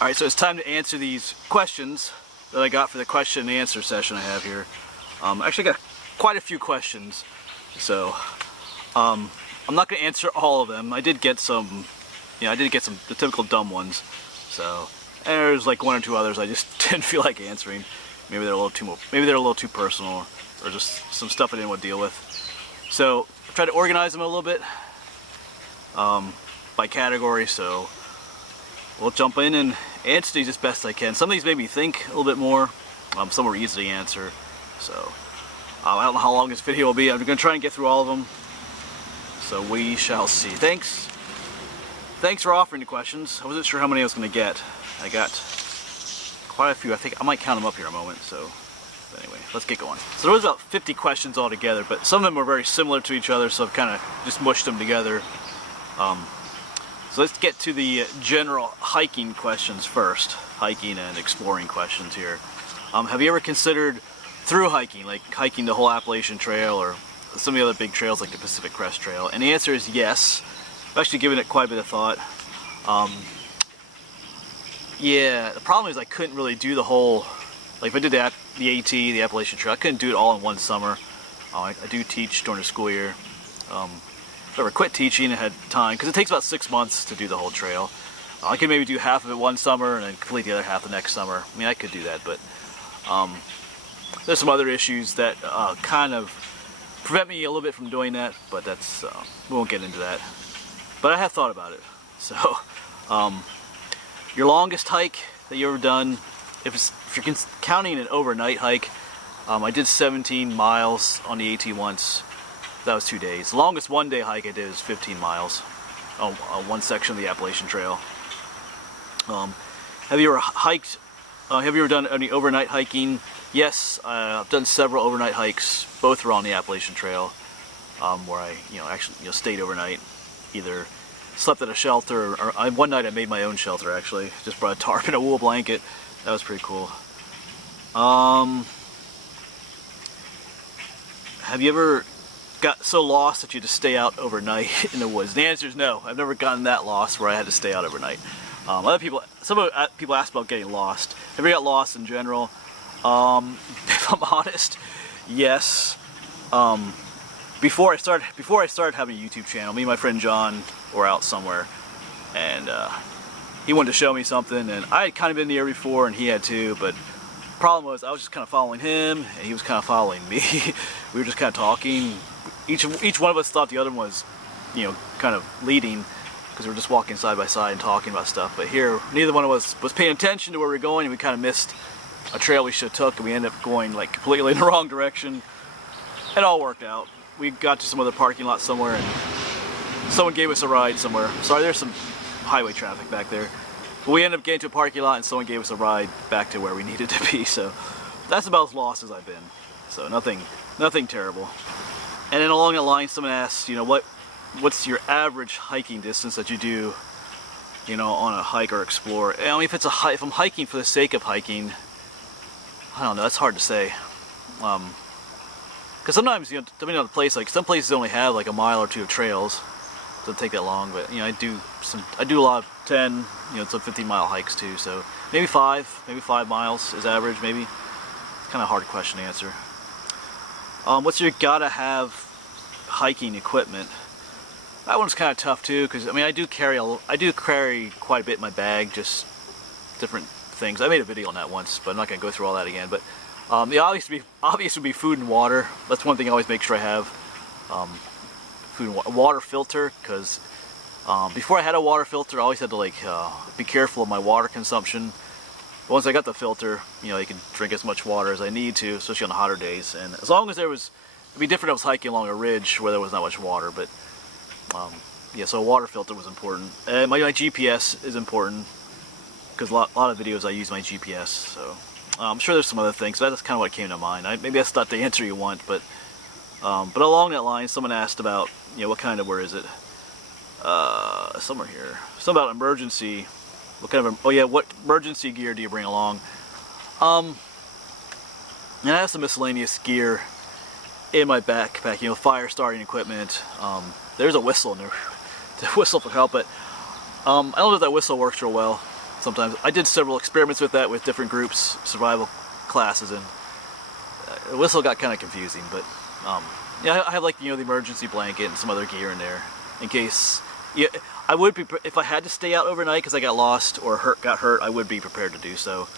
Alright, so it's time to answer these questions that I got for the question and answer session I have here. Actually got quite a few questions, so I'm not going to answer all of them. I did get some, the typical dumb ones, so, and there's like one or two others I just didn't feel like answering. Maybe they're a little too personal, or just some stuff I didn't want to deal with. So I tried to organize them a little bit by category, so we'll jump in and answer these as best I can. Some of these made me think a little bit more. Some were easy to answer. So I don't know how long this video will be. I'm going to try and get through all of them. So we shall see. Thanks for offering the questions. I wasn't sure how many I was going to get. I got quite a few. I think I might count them up here in a moment. So but anyway, let's get going. So there was about 50 questions altogether, but some of them were very similar to each other, so I've kind of just mushed them together. So let's get to the general hiking questions first. Hiking and exploring questions here. Have you ever considered through hiking, like hiking the whole Appalachian Trail or some of the other big trails like the Pacific Crest Trail? And the answer is yes. I've actually given it quite a bit of thought. Yeah, the problem is I couldn't really do the whole, like if I did the AT, the Appalachian Trail, I couldn't do it all in one summer. I do teach during the school year. If I ever quit teaching and had time, because it takes about 6 months to do the whole trail. I could maybe do half of it one summer and then complete the other half the next summer. I mean, I could do that, but there's some other issues that kind of prevent me a little bit from doing that, but that's, we won't get into that. But I have thought about it. So, your longest hike that you've ever done, if you're counting an overnight hike, I did 17 miles on the AT once. That was 2 days. The longest one-day hike I did was 15 miles on one section of the Appalachian Trail. Have you ever hiked? Have you ever done any overnight hiking? Yes, I've done several overnight hikes. Both were on the Appalachian Trail, where I, actually, stayed overnight. Either slept at a shelter, or one night I made my own shelter. Actually, just brought a tarp and a wool blanket. That was pretty cool. Have you ever got so lost that you had to stay out overnight in the woods? The answer is no. I've never gotten that lost where I had to stay out overnight. Some people ask about getting lost. Have you got lost in general? If I'm honest, yes. Before I started having a YouTube channel, me and my friend John were out somewhere, and he wanted to show me something, and I had kind of been there before, and he had too. But the problem was I was just kind of following him, and he was kind of following me. We were just kind of talking. Each one of us thought the other one was, kind of leading, because we were just walking side by side and talking about stuff. But here, neither one of us was paying attention to where we were going, and we kind of missed a trail we should have took, and we ended up going like completely in the wrong direction. It all worked out. We got to some other parking lot somewhere, and someone gave us a ride somewhere. Sorry, there's some highway traffic back there. But we ended up getting to a parking lot, and someone gave us a ride back to where we needed to be. So that's about as lost as I've been. So nothing terrible. And then along that line, someone asks, what's your average hiking distance that you do, on a hike or explore? I mean, if I'm hiking for the sake of hiking, I don't know. That's hard to say. Because sometimes, depending on the place, like some places only have like a mile or two of trails. It doesn't take that long, but I do a lot of 10, some 15-mile hikes too. So maybe 5 miles is average. Maybe it's kind of a hard question to answer. What's your gotta have hiking equipment? That one's kind of tough too, because I do carry quite a bit in my bag, just different things. I made a video on that once, but I'm not gonna go through all that again. But the obvious would be food and water. That's one thing I always make sure I have. Food and water filter, because before I had a water filter, I always had to be careful of my water consumption. But once I got the filter, you can drink as much water as I need to, especially on the hotter days. And as long as it'd be different if I was hiking along a ridge where there was not much water. But yeah, so a water filter was important. And my GPS is important, because a lot of videos I use my GPS. So I'm sure there's some other things, but that's kind of what came to mind. Maybe that's not the answer you want, but along that line, someone asked about, what kind of, where is it? Somewhere here. Something about emergency. What kind of, what emergency gear do you bring along? And I have some miscellaneous gear in my backpack, fire starting equipment. There's a whistle in there. The whistle for help, but I don't know if that whistle works real well. sometimes. I did several experiments with that with different groups, survival classes, and the whistle got kind of confusing. But yeah, I have like, you know, the emergency blanket and some other gear in there in case. Yeah, I would be, if I had to stay out overnight because I got lost or got hurt, I would be prepared to do so.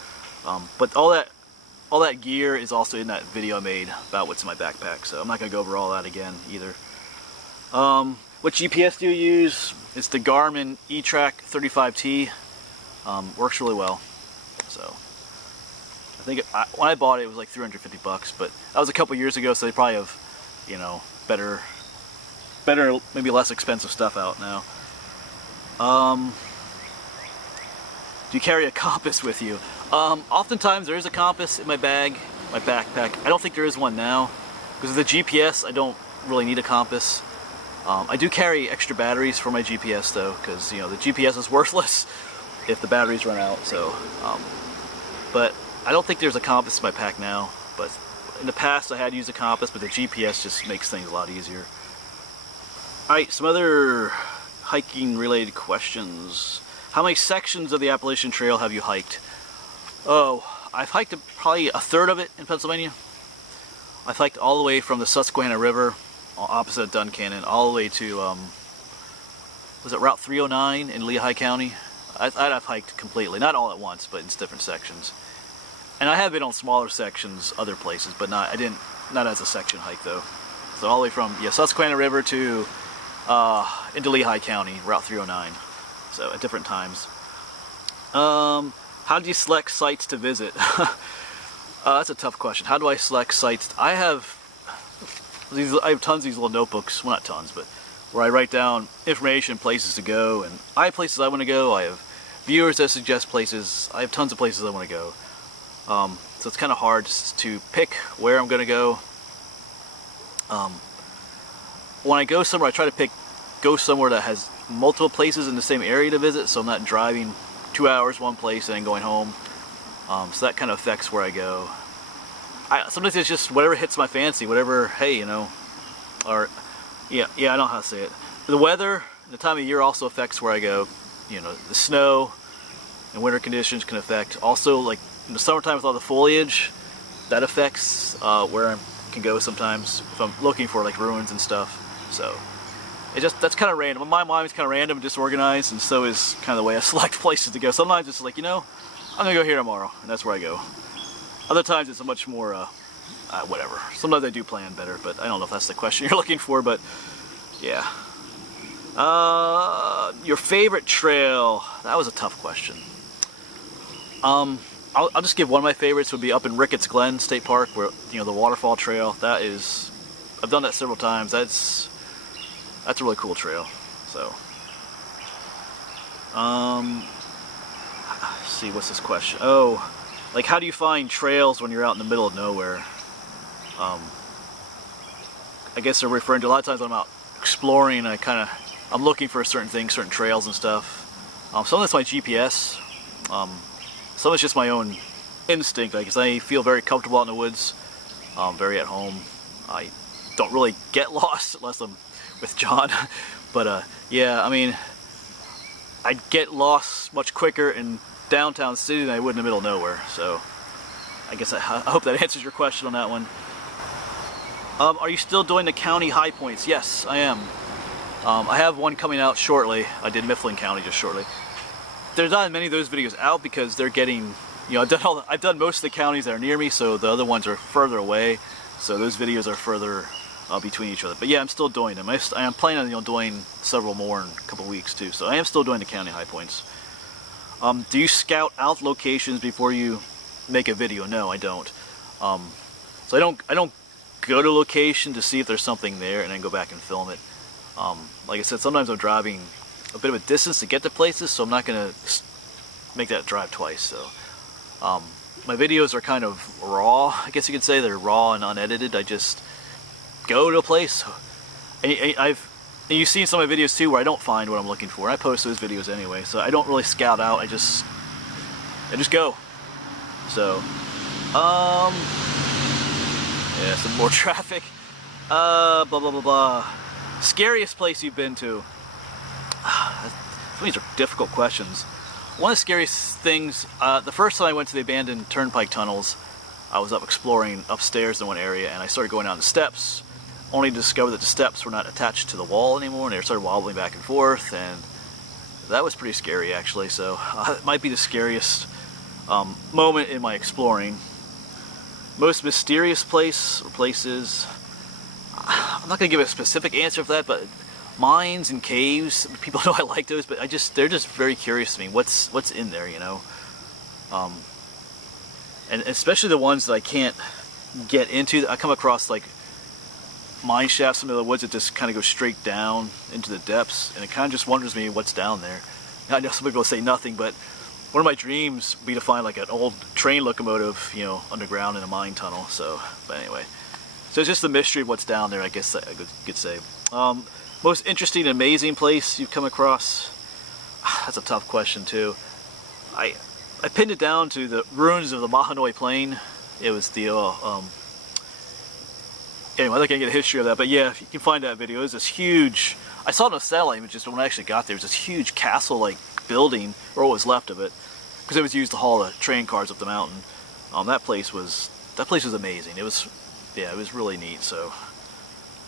But all that gear is also in that video I made about what's in my backpack, so I'm not going to go over all that again either. What GPS do you use? It's the Garmin E-Track 35T. Works really well. So I think when I bought it, it was like 350 bucks, but that was a couple years ago, so they probably have, you know, better, maybe less expensive stuff out now. Do you carry a compass with you? Oftentimes there is a compass in my bag, my backpack. I don't think there is one now, because of the GPS, I don't really need a compass. I do carry extra batteries for my GPS though, because, you know, the GPS is worthless if the batteries run out. So, but I don't think there's a compass in my pack now. But in the past I had used a compass, but the GPS just makes things a lot easier. All right, some other hiking related questions. How many sections of the Appalachian Trail have you hiked? Oh, I've hiked probably a third of it in Pennsylvania. I've hiked all the way from the Susquehanna River, opposite of Duncannon, all the way to, was it Route 309 in Lehigh County? I've hiked completely, not all at once, but in different sections. And I have been on smaller sections other places, but not as a section hike though. So all the way from Susquehanna River to into Lehigh County, Route 309. So at different times. How do you select sites to visit? That's a tough question. How do I select sites? I have tons of these little notebooks, well not tons, but where I write down information, places to go, and I have places I want to go. I have viewers that suggest places. I have tons of places I want to go. So it's kind of hard to pick where I'm going to go. When I go somewhere, I try to go somewhere that has multiple places in the same area to visit, so I'm not driving 2 hours one place and then going home. So that kind of affects where I go. Sometimes it's just whatever hits my fancy, whatever, hey, you know, or, yeah, I know how to say it. The weather, the time of year also affects where I go. You know, the snow and winter conditions can affect. Also, like, in the summertime with all the foliage, that affects where I can go sometimes if I'm looking for, like, ruins and stuff. So, that's kind of random. My mind's kind of random and disorganized, and so is kind of the way I select places to go. Sometimes it's like, you know, I'm going to go here tomorrow, and that's where I go. Other times it's a much more, whatever. Sometimes I do plan better, but I don't know if that's the question you're looking for, but yeah. Your favorite trail? That was a tough question. I'll just give one of my favorites would be up in Ricketts Glen State Park, where, you know, the waterfall trail. That is, I've done that several times. That's a really cool trail. So, let's see, what's this question? Oh, like, how do you find trails when you're out in the middle of nowhere? I guess they're referring to, a lot of times when I'm out exploring, I'm looking for certain things, certain trails and stuff. Some of that's my GPS. Some of it's just my own instinct. Like, 'cause I feel very comfortable out in the woods, very at home. I don't really get lost unless I'm with John. But yeah, I mean, I get lost much quicker in downtown city than I would in the middle of nowhere. So I guess I hope that answers your question on that one. Are you still doing the county high points? Yes, I am. I have one coming out shortly. I did Mifflin County just shortly. There's not many of those videos out because they're getting, you know, I've done most of the counties that are near me, so the other ones are further away. So those videos are further between each other. But yeah, I'm still doing them. I am planning on, you know, doing several more in a couple weeks too. So I am still doing the county high points. Do you scout out locations before you make a video? No, I don't. So I don't go to location to see if there's something there and then go back and film it. Like I said, sometimes I'm driving a bit of a distance to get to places, so I'm not gonna make that drive twice. So my videos are kind of raw, I guess you could say. They're raw and unedited. I just go to a place, and you've seen some of my videos too where I don't find what I'm looking for. I post those videos anyway, so I don't really scout out. I just go. So yeah, some more traffic. Blah blah blah blah. Scariest place you've been to? These are difficult questions. One of the scariest things, the first time I went to the abandoned turnpike tunnels, I was up exploring upstairs in one area, and I started going down the steps, only to discover that the steps were not attached to the wall anymore, and they started wobbling back and forth, and that was pretty scary actually. So it might be the scariest moment in my exploring. Most mysterious place or places, I'm not going to give a specific answer for that, but mines and caves, people know I like those, but they're just very curious to me. What's in there, you know? And especially the ones that I can't get into. I come across like mine shafts in the woods that just kind of go straight down into the depths, and it kind of just wonders me what's down there. Now, I know some people say nothing, but one of my dreams would be to find like an old train locomotive, you know, underground in a mine tunnel. So, but anyway, so it's just the mystery of what's down there, I guess I could say. Most interesting and amazing place you've come across? That's a tough question too. I pinned it down to the ruins of the Mahanoy Plain. It was the anyway, I'm not gonna get a history of that, but yeah, you can find that video. It was this huge, I saw it in the satellite images, but when I actually got there, it was this huge castle-like building, or what was left of it, because it was used to haul the train cars up the mountain. That place was amazing. It was, yeah, it was really neat. So,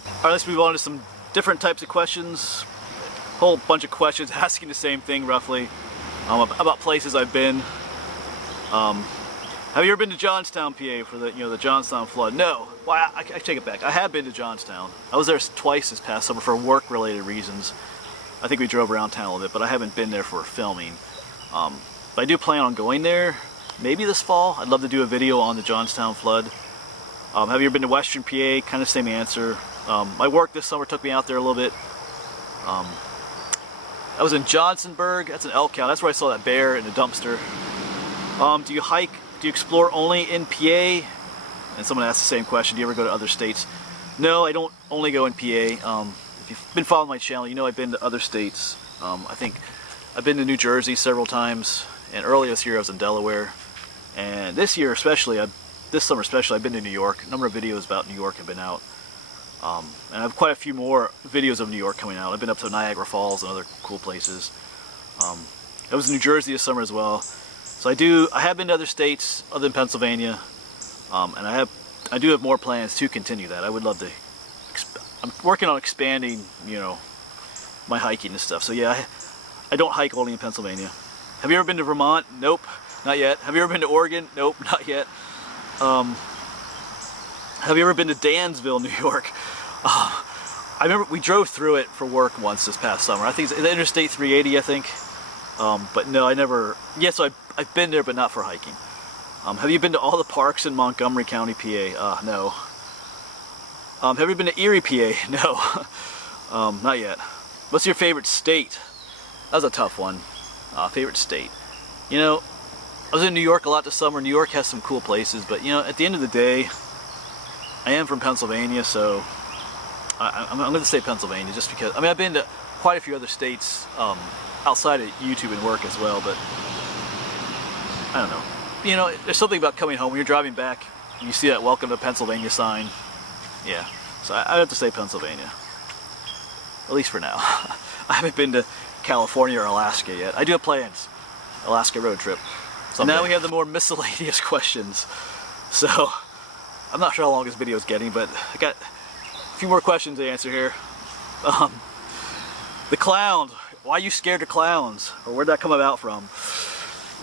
all right, let's move on to some different types of questions. A whole bunch of questions asking the same thing roughly, about places I've been. Have you ever been to Johnstown, PA, for the Johnstown flood? No. Well, I take it back. I have been to Johnstown. I was there twice this past summer for work-related reasons. I think we drove around town a little bit, but I haven't been there for filming. But I do plan on going there, maybe this fall. I'd love to do a video on the Johnstown flood. Have you ever been to Western PA? Kind of same answer. My work this summer took me out there a little bit. I was in Johnsonburg. That's an elk cow. That's where I saw that bear in the dumpster. Do you hike? Do you explore only in PA? And someone asked the same question. Do you ever go to other states? No, I don't only go in PA. If you've been following my channel, you know I've been to other states. I think I've been to New Jersey several times, and earlier this year I was in Delaware. And this year especially, this summer especially, I've been to New York. A number of videos about New York have been out. And I have quite a few more videos of New York coming out. I've been up to Niagara Falls and other cool places. I was in New Jersey this summer as well. So I have been to other states other than Pennsylvania, and I do have more plans to continue that. I would love to. I'm working on expanding, you know, my hiking and stuff. So yeah, I don't hike only in Pennsylvania. Have you ever been to Vermont? Nope, not yet. Have you ever been to Oregon? Nope, not yet. Have you ever been to Dansville, New York? I remember we drove through it for work once this past summer. I think it's the Interstate 380, I think. But no, I never. Yes, I've been there, but not for hiking. Have you been to all the parks in Montgomery County, PA? No. Have you been to Erie, PA? No. Not yet. What's your favorite state? That was a tough one. Favorite state. You know, I was in New York a lot this summer. New York has some cool places, but you know, at the end of the day, I am from Pennsylvania, so I'm going to say Pennsylvania just because. I mean, I've been to quite a few other states outside of YouTube and work as well, but I don't know. You know, there's something about coming home when you're driving back and you see that "Welcome to Pennsylvania" sign. Yeah, so I have to say Pennsylvania, at least for now. I haven't been to California or Alaska yet. I do have plans. Alaska road trip. So now we have the more miscellaneous questions. So I'm not sure how long this video is getting, but I got a few more questions to answer here. The clown. Why are you scared of clowns? Or where'd that come about from?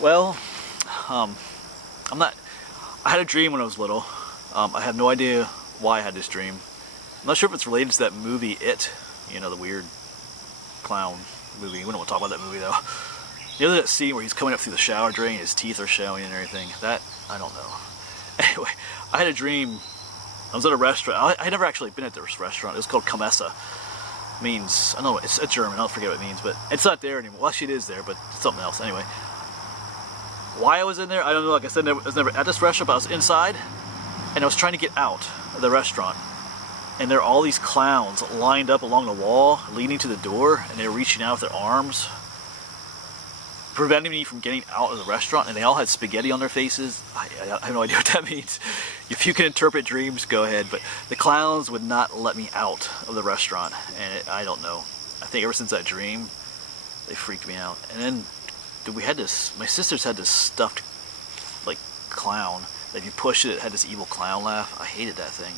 Well, I had a dream when I was little. I have no idea why I had this dream. I'm not sure if it's related to that movie, It. You know, the weird clown movie. We don't want to talk about that movie though. You know that scene where he's coming up through the shower drain, his teeth are showing and everything? That, I don't know. Anyway, I had a dream. I was at a restaurant. I had never actually been at this restaurant. It was called Kamessa. Means, I don't know, it's a German, I don't forget what it means, but it's not there anymore. Well, actually it is there, but it's something else. Anyway, why I was in there, I don't know. Like I said, I was never at this restaurant, but I was inside, and I was trying to get out of the restaurant, and there are all these clowns lined up along the wall, leading to the door, and they were reaching out with their arms, preventing me from getting out of the restaurant, and they all had spaghetti on their faces. I have no idea what that means. If you can interpret dreams, go ahead, but the clowns would not let me out of the restaurant, and I don't know. I think ever since that dream, they freaked me out. And then dude, we had this, my sisters had this stuffed, like, clown. That if you push it, it had this evil clown laugh. I hated that thing.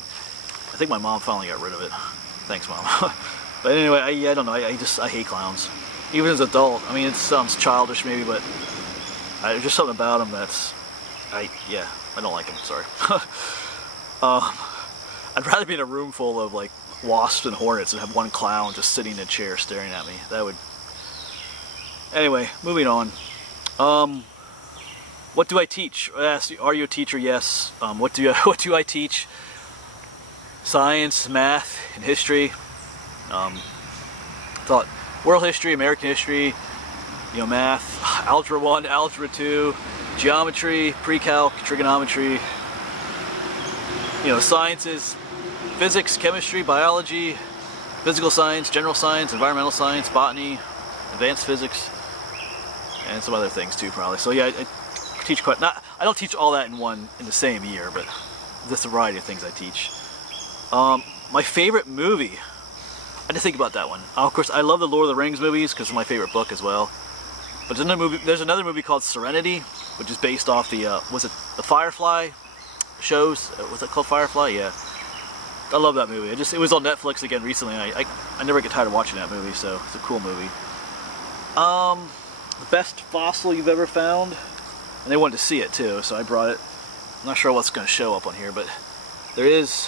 I think my mom finally got rid of it. Thanks, Mom. But anyway, I don't know, I hate clowns. Even as an adult, I mean, it sounds childish maybe, but there's just something about them that's, I don't like them, sorry. I'd rather be in a room full of, like, wasps and hornets and have one clown just sitting in a chair staring at me. That would... Anyway, moving on. What do I teach? Are you a teacher? Yes. What do I teach? Science, math, and history. Thought world history, American history, you know, math, algebra 1, algebra 2, geometry, pre-calc, trigonometry, you know, sciences, physics, chemistry, biology, physical science, general science, environmental science, botany, advanced physics, and some other things too, probably. So yeah, I teach quite, I don't teach all that in the same year, but there's a variety of things I teach. My favorite movie, I had to think about that one. Of course, I love the Lord of the Rings movies because it's my favorite book as well. But there's another movie called Serenity, which is based off the, was it the Firefly shows? Was it called Firefly? Yeah. I love that movie. It was on Netflix again recently. I never get tired of watching that movie, so it's a cool movie. The best fossil you've ever found? And they wanted to see it too, so I brought it. I'm not sure what's going to show up on here, but there is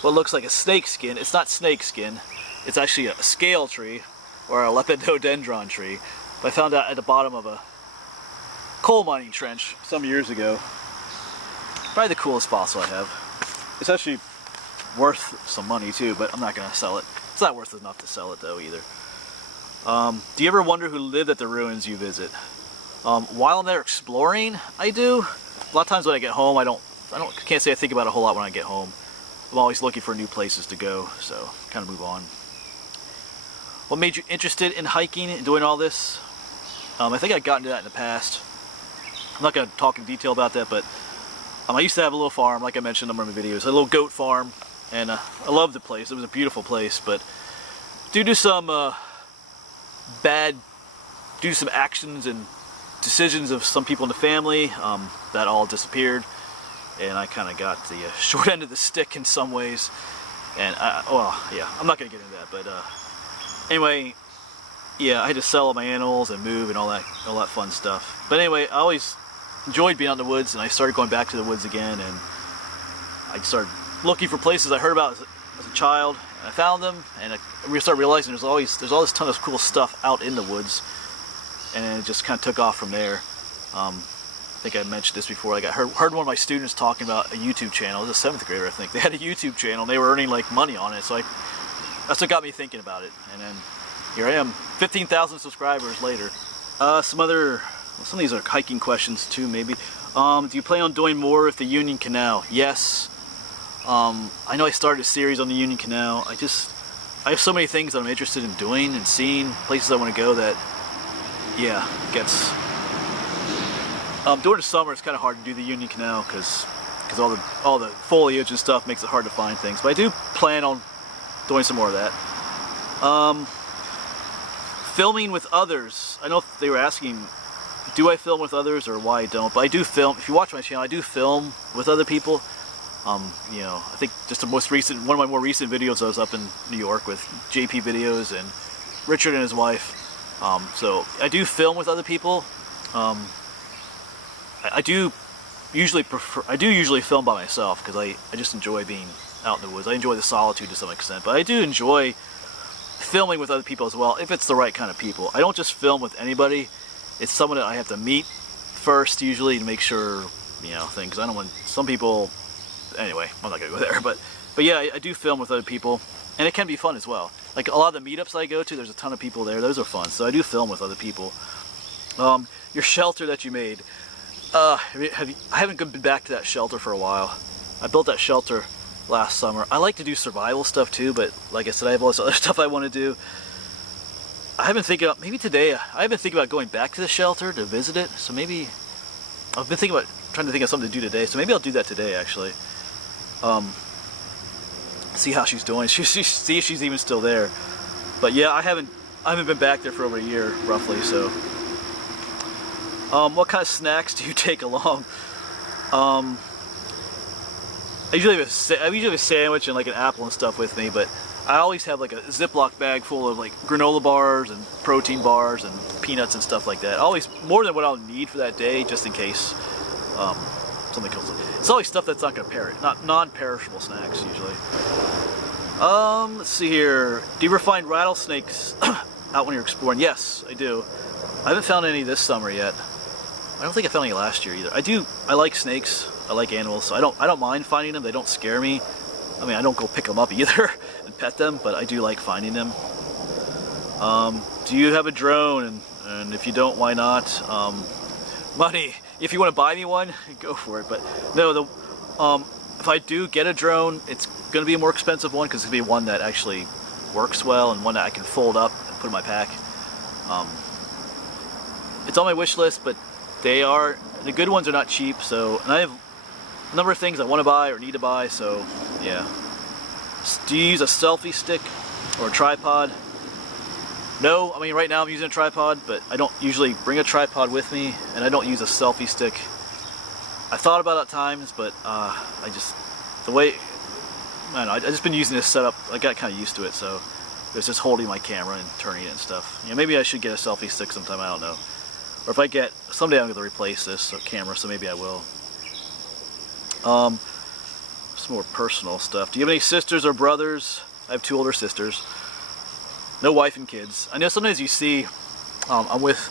what looks like a snake skin. It's not snake skin. It's actually a scale tree, or a lepidodendron tree. But I found out at the bottom of a coal mining trench some years ago. Probably the coolest fossil I have. It's actually worth some money too, but I'm not going to sell it. It's not worth enough to sell it though either. Do you ever wonder who lived at the ruins you visit? While I'm there exploring, I do. A lot of times when I get home, I can't say I think about it a whole lot when I get home. I'm always looking for new places to go, so kind of move on. What made you interested in hiking and doing all this? I think I got into that in the past. I'm not going to talk in detail about that, but I used to have a little farm, like I mentioned in a number of my videos, a little goat farm, and I loved the place. It was a beautiful place, but due to some some actions and decisions of some people in the family, that all disappeared, and I kind of got the short end of the stick in some ways. And I'm not going to get into that, but anyway, yeah, I had to sell all my animals and move and all that fun stuff. But anyway, I always enjoyed being out in the woods, and I started going back to the woods again, and I started looking for places I heard about as a child, and I found them, and I started realizing there's all this ton of cool stuff out in the woods, and it just kind of took off from there. I think I mentioned this before. I heard one of my students talking about a YouTube channel. It was a 7th grader, I think. They had a YouTube channel, and they were earning like money on it, so that's what got me thinking about it. And then here I am, 15,000 subscribers later. Some of these are hiking questions too, maybe. Do you plan on doing more with the Union Canal? Yes. I know I started a series on the Union Canal. I have so many things that I'm interested in doing and seeing, places I want to go that, yeah, gets... during the summer it's kind of hard to do the Union Canal because all the foliage and stuff makes it hard to find things. But I do plan on doing some more of that. Filming with others. I know if they were asking, do I film with others or why I don't? But I do film. If you watch my channel, I do film with other people. You know, I think just one of my more recent videos, I was up in New York with JP Videos and Richard and his wife. So I do film with other people. I do usually film by myself because I just enjoy being out in the woods. I enjoy the solitude to some extent, but I do enjoy filming with other people as well, if it's the right kind of people. I don't just film with anybody. It's someone that I have to meet first usually to make sure, you know, things. I don't want some people. Anyway, I'm not gonna go there, but yeah, I do film with other people, and it can be fun as well. Like a lot of the meetups I go to, there's a ton of people there. Those are fun, so I do film with other people. Your shelter that you made. I haven't been back to that shelter for a while. I built that shelter last summer. I like to do survival stuff too, but like I said, I have all this other stuff I want to do. I have been thinking about, maybe today, I've been thinking about going back to the shelter to visit it, so maybe, I've been thinking about, trying to think of something to do today, so maybe I'll do that today actually. See how she's doing, see if she's even still there. But yeah, I haven't been back there for over a year, roughly, so. What kind of snacks do you take along? I usually have a sandwich and like an apple and stuff with me, but I always have like a Ziploc bag full of like granola bars and protein bars and peanuts and stuff like that. Always more than what I'll need for that day, just in case something comes up. It's always stuff that's not gonna not non-perishable snacks usually. Let's see here. Do you ever find rattlesnakes out when you're exploring? Yes, I do. I haven't found any this summer yet. I don't think I found any last year either. I like snakes. I like animals, so I don't mind finding them. They don't scare me. I mean, I don't go pick them up either and pet them, but I do like finding them. Do you have a drone? And if you don't, why not? Money. If you want to buy me one, go for it. But no, if I do get a drone, it's going to be a more expensive one because it's going to be one that actually works well and one that I can fold up and put in my pack. It's on my wish list, but the good ones are not cheap. So, and I have a number of things I want to buy or need to buy. So, yeah. Do you use a selfie stick or a tripod? No, I mean right now I'm using a tripod, but I don't usually bring a tripod with me, and I don't use a selfie stick. I thought about it at times, but I just been using this setup. I got kind of used to it, so it was just holding my camera and turning it and stuff. You know, maybe I should get a selfie stick sometime. I don't know. Or if someday I'm going to replace this camera, so maybe I will. Some more personal stuff. Do you have any sisters or brothers? I have 2 older sisters. No wife and kids. I know sometimes you see, I'm with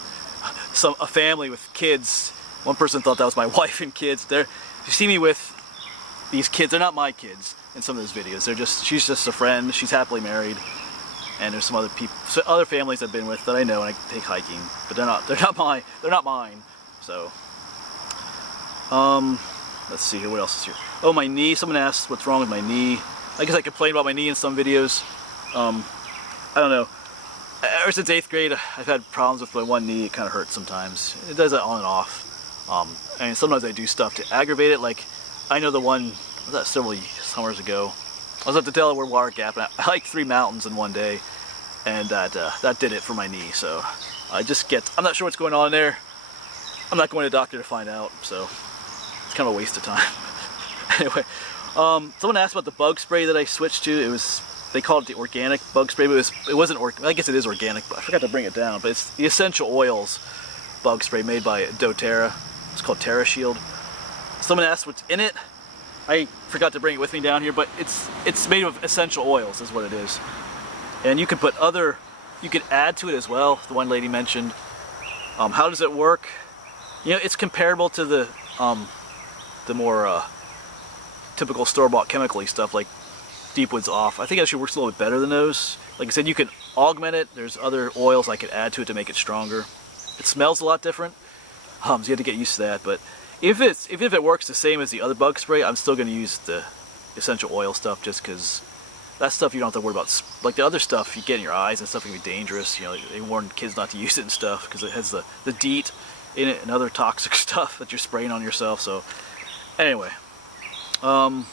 a family with kids. One person thought that was my wife and kids. You see me with these kids. They're not my kids in some of those videos. She's just a friend. She's happily married. And there's some other people, other families I've been with that I know and I take hiking, but they're not mine. So, let's see here. What else is here? Oh, my knee. Someone asked what's wrong with my knee. I guess I complain about my knee in some videos. I don't know. Ever since 8th grade, I've had problems with my one knee. It kind of hurts sometimes. It does that on and off. And sometimes I do stuff to aggravate it. Like, I know the one, was that several summers ago? I was at the Delaware Water Gap, and I hiked 3 mountains in one day, and that did it for my knee. So I'm not sure what's going on there. I'm not going to the doctor to find out, so it's kind of a waste of time. Anyway, someone asked about the bug spray that I switched to. They called it the organic bug spray, but it wasn't. I guess it is organic, but I forgot to bring it down. But it's the Essential Oils bug spray made by doTERRA. It's called Terra Shield. Someone asked what's in it. I forgot to bring it with me down here, but it's made of essential oils, is what it is. And you can you could add to it as well. The one lady mentioned. How does it work? You know, it's comparable to the more typical store-bought chemical-y stuff like Deepwood's Off. I think it actually works a little bit better than those. Like I said, you can augment it. There's other oils I could add to it to make it stronger. It smells a lot different, so you have to get used to that. But if it works the same as the other bug spray, I'm still going to use the essential oil stuff, just because that stuff you don't have to worry about. Like the other stuff, you get in your eyes and stuff can be dangerous. You know, they warn kids not to use it and stuff because it has the DEET in it and other toxic stuff that you're spraying on yourself. So anyway, someone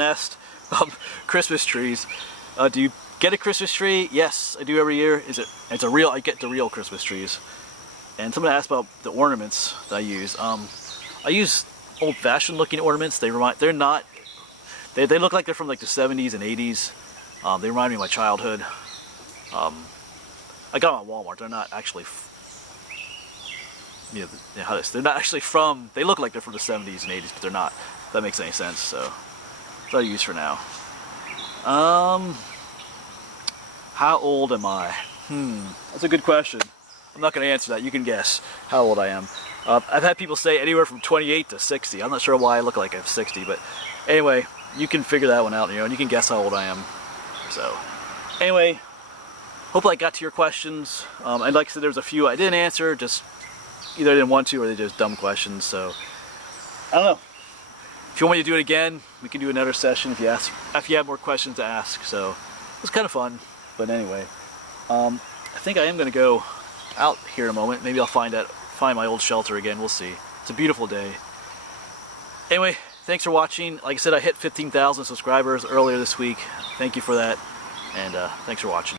asked Christmas trees. Do you get a Christmas tree? Yes, I do every year. I get the real Christmas trees. And someone asked about the ornaments that I use. I use old-fashioned looking ornaments. They look like they're from like the 70s and 80s. They remind me of my childhood. I got them at Walmart. They're not actually, they're not actually from. They look like they're from the 70s and 80s, but they're not. If that makes any sense. So that's what I use for now. How old am I? That's a good question. I'm not going to answer that. You can guess how old I am. I've had people say anywhere from 28 to 60. I'm not sure why I look like I'm 60, but anyway, you can figure that one out, and you can guess how old I am. So, anyway, hopefully I got to your questions. And like I said, there's a few I didn't answer, just either I didn't want to or they're just dumb questions. So, I don't know. If you want me to do it again, we can do another session if you have more questions to ask. So, it was kind of fun. But anyway, I think I am going to go out here in a moment. Maybe I'll find my old shelter again. We'll see. It's a beautiful day. Anyway, thanks for watching. Like I said, I hit 15,000 subscribers earlier this week. Thank you for that, and thanks for watching.